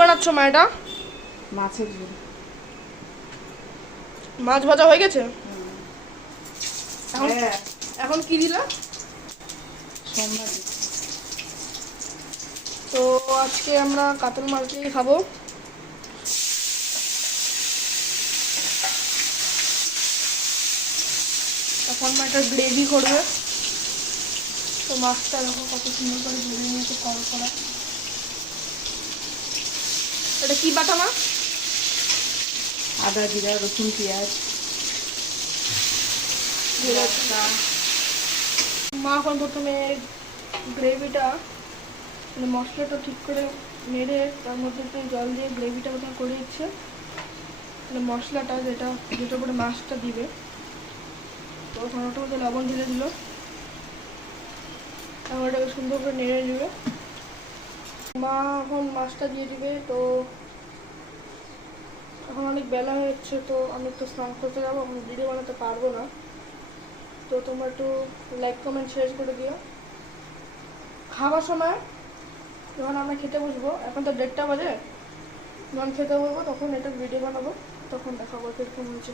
বানাচ্ছ মা এটা? মাছের ঝোল। মাছ ভাজা হয়ে গেছে? এখন হ্যাঁ, এখন কি দিলা? সোমবার। তো আজকে আমরা কাতল মাছ দিয়ে খাবো। এখন মা একটা গ্রেভি করবে। তো মাছটা দেখো কত সুন্দর করে ভেজে নিয়েছে কল করা। এটা কি বাটা মা? আদা, জিরা, রসুন, পেঁয়াজ, লঙ্কা। মা এখন প্রথমে গ্রেভিটা মানে মশলাটা ঠিক করে নেড়ে তার মধ্যে একটু জল দিয়ে গ্রেভিটা প্রথমে করে দিচ্ছে। মানে মশলাটা যেটার উপরে মাছটা দিবে, তো ওখানে ওটার মধ্যে লবণ ঢেলে দিল। তারপর ওটাকে সুন্দর করে নেড়ে নেবে। মা এখন মাছটা দিয়ে দিবে। তো এখন অনেক বেলা হয়ে যাচ্ছে, তো আমি একটু স্নান করতে যাবো, আমি ভিডিও বানাতে পারবো না। তো তোমরা একটু লাইক কমেন্ট শেয়ার করে দিও। খাওয়ার সময় যখন আমরা খেতে বসবো, এখন তো 1:30 বাজে, যখন খেতে বসবো তখন এটা ভিডিও বানাবো, তখন দেখাবো কিরকম হয়েছে।